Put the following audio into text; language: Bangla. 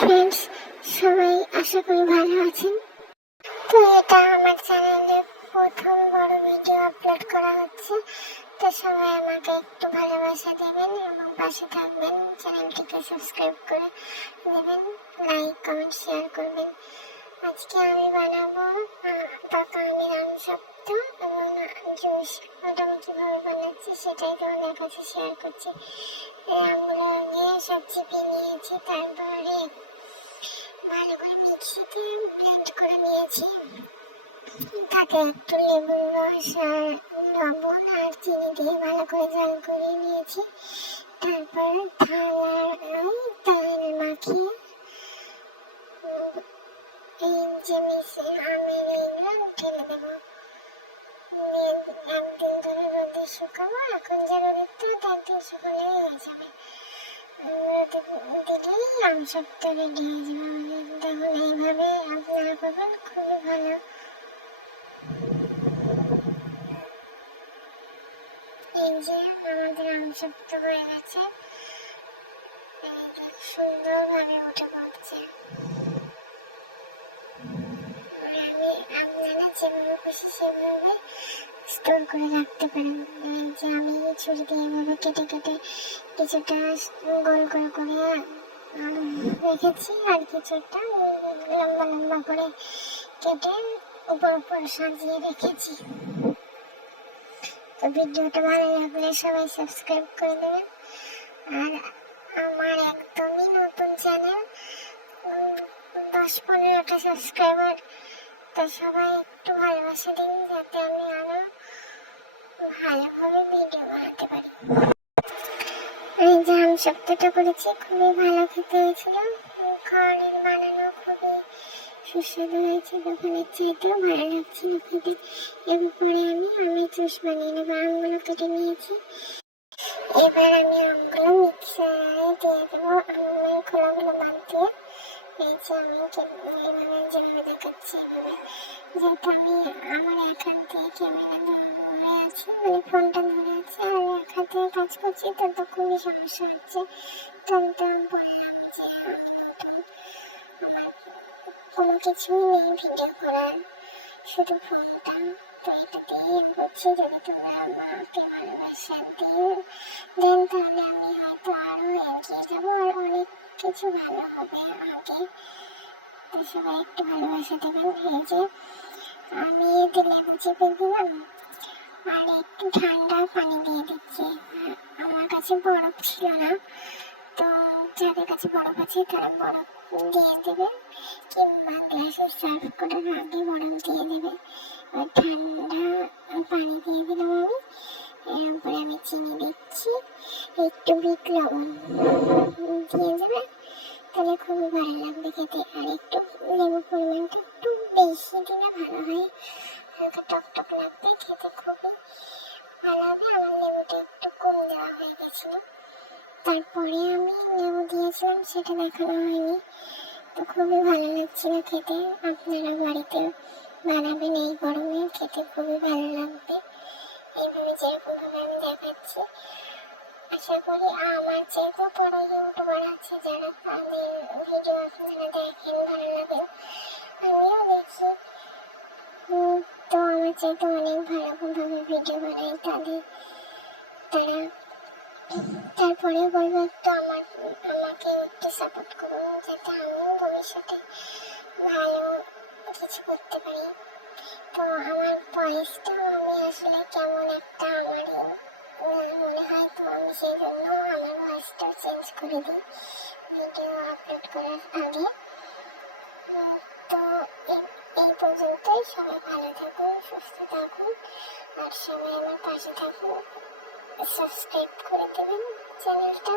ফ্রেন্ডস, সবাই আশা করি ভালো আছেন। তো এটা আমার চ্যানেলে প্রথম বড় ভিডিও আপলোড করা হচ্ছে। তো সবাই আমাকে একটু ভালোবাসা দেবেন এবং পাশে থাকবেন, চ্যানেলটিকে সাবস্ক্রাইব করে দেবেন, লাইক কমেন্ট শেয়ার করবেন। আজকে আমি বানাবো পাকা আমের আমসত্ত্ব এবং জুস। ওটা আমি কীভাবে বানাচ্ছি সেটাই তোমাদের কাছে শেয়ার করছি। আমগুলো নিয়ে সব চিপে নিয়েছি, তারপরে ভালো করে মিক্সিতে ব্লেন্ড করে নিয়েছি। তাতে একটু লেবুর রস আর লবণ আর চিনি দিয়ে ভালো করে জাল করে নিয়েছি। তারপর থালায় মাখিয়ে এই যে আমের এইগুলো ঢেলে দেবো। একদিন ধরে রোদে শুকাবো, এখন যে রোদের তো একদিন শুকালেই হয়ে যাবে। দিলেই আমসত্ত্ব রেডি হয়ে যাবে আমাদের। দেখুন এইভাবে আপনারা করবেন, খুবই ভালো। এই যে আমাদের আমসত্ত্ব হয়ে গেছে, সুন্দরভাবে উঠে পড়ছে। আপনারা যেভাবে খুশি সেভাবে স্টোর করে রাখতে পারেন। এই যে আমি ছুরি দিয়ে এভাবে কেটে কেটে কিছুটা গোল গোল করে রেখেছি, আর কিছুটা লম্বা লম্বা করে কেটে উপর উপর সাজিয়ে রেখেছি। তো ভিডিওটা ভালো লাগলে সবাই সাবস্ক্রাইব করে দেবেন। আর আমার একদমই নতুন চ্যানেল, 10-15টা সাবস্ক্রাইবার। তো সবাই একটু ভালোবাসা দিন যাতে আমি আরো ভালোভাবে ভিডিও বানাতে পারি। এই যে আমসত্ত্বটা করেছি, খুবই ভালো খেতে হয়েছিল। ঘরের বানানো, খুবই সুস্বাদু হয়েছে, দোকানের চাইতেও ভালো লাগছিল খেতে। এরপরে আমি আমের জুস বানিয়ে নেবো। আমগুলো কেটে নিয়েছি, এবার আমি আমগুলো মিক্সারে দিয়ে দেবো। আমের খোলাগুলো বাদ দিয়ে এই যে আমি এইভাবে যেভাবে দেখাচ্ছি এভাবে, যেহেতু আমি আমার এক হাত দিয়ে ক্যামেরা ধরে আছি, মানে ফোনটা ধরে আছে, আর এক হাতে কাজ করছি, তো খুবই সমস্যা হচ্ছে। তো বললাম যে আমি নতুন, আমার কোনো কিছুই নেই ভিডিও করার, শুধু ফোনটা। তো এটা দিয়ে বলছি, যদি তোমরা আমাকে ভালোবাসা দেন তাহলে আমি হয়তো আরও এগিয়ে যাবো, আর অনেক কিছু ভালো হবে আগে। তো সবাই একটু ভালোবাসা দেবেন। এই যে আমি এতে লেবু চেপে দিলাম আর একটু ঠান্ডা পানি দিয়ে দিচ্ছি। আমার কাছে বরফ ছিল না, তো যাদের কাছে বরফ আছে তারা বরফ দিয়ে দেবে, কিংবা গ্লাসে সার্ভ করার আগে বরফ দিয়ে দেবে। আর ঠান্ডা পানি দিয়ে দিলাম আমি। এরপরে আমি চিনি দিচ্ছি, একটু বিট লবণ দিয়ে দেবে, তাহলে খুবই ভালো লাগবে খেতে। আর একটু লেবুর পরিমাণটা একটু বেশি দিলে ভালো হয়, হালকা টকটক লাগবে, খেতে খুবই ভালো হবে। আমার লেবুটা একটু কম দেওয়া হয়ে গেছিল, তারপরে আমি লেবু দিয়েছিলাম, সেটা দেখানো হয়নি। তো খুবই ভালো লাগছিল খেতে। আপনারা বাড়িতে বানাবেন, এই গরমে খেতে খুবই ভালো লাগবে। এইভাবে যেরকমভাবে আমি দেখাচ্ছি, আশা করি আমার যেহেতু বড় ইউটিউবার আছে যারা, তাদের ভিডিও আপনারা দেখেন, ভালো লাগে, আমিও দেখি। তো আমার চাইতে অনেক ভালোভাবে ভিডিও বানাই তারা। তারপরে বলবো একটু আমাকে একটু সাপোর্ট করুন, যাতে আমিও ভবিষ্যতে ভালো কিছু করতে পারি। তো আমার ভয়েসটাও আমি আসলে কেমন একটা আমারই মনে হয়, তো আমি সেই জন্য আমার ভয়েসটাও চেঞ্জ করে দিই ভিডিও আপলোড করার আগে। তো এই পর্যন্তই। সবাই ভালো থাকুন, সুস্থ থাকুন, আর সবাই আমার পাশে থাকুন। সাবস্ক্রাইব করে দেবেন চ্যানেলটা।